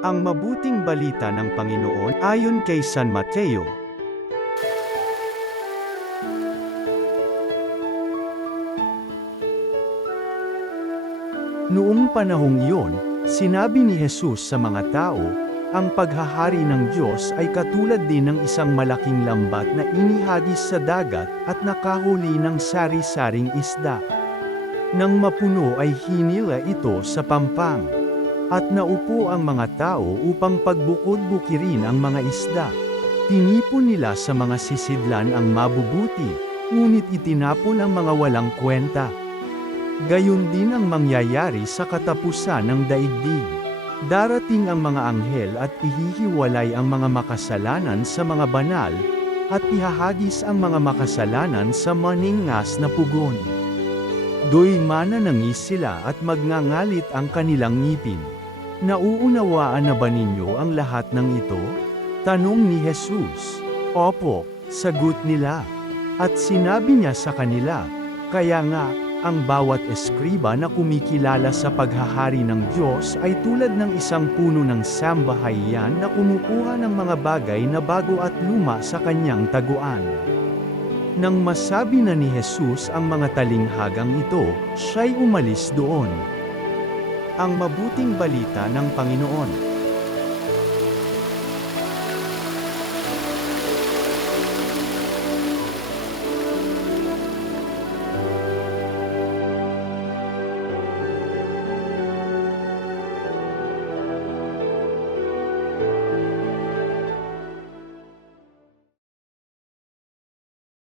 Ang mabuting balita ng Panginoon ayon kay San Mateo. Noong panahong iyon, sinabi ni Jesus sa mga tao, ang paghahari ng Diyos ay katulad din ng isang malaking lambat na inihagis sa dagat at nakahuli ng sari-saring isda. Nang mapuno ay hinila ito sa pampang. At naupo ang mga tao upang pagbukod-bukirin ang mga isda. Tinipon nila sa mga sisidlan ang mabubuti, ngunit itinapon ang mga walang kwenta. Gayon din ang mangyayari sa katapusan ng daigdig. Darating ang mga anghel at ihihiwalay ang mga makasalanan sa mga banal, at ihahagis ang mga makasalanan sa maningas na pugon. Do'y mananangis sila at magngangalit ang kanilang ngipin. Nauunawaan na ba ninyo ang lahat ng ito? Tanong ni Jesus. Opo, sagot nila. At sinabi niya sa kanila, kaya nga, ang bawat eskriba na kumikilala sa paghahari ng Diyos ay tulad ng isang puno ng sambahayan na kumukuha ng mga bagay na bago at luma sa kanyang taguan. Nang masabi na ni Jesus ang mga talinghagang ito, siya'y umalis doon. Ang mabuting balita ng Panginoon.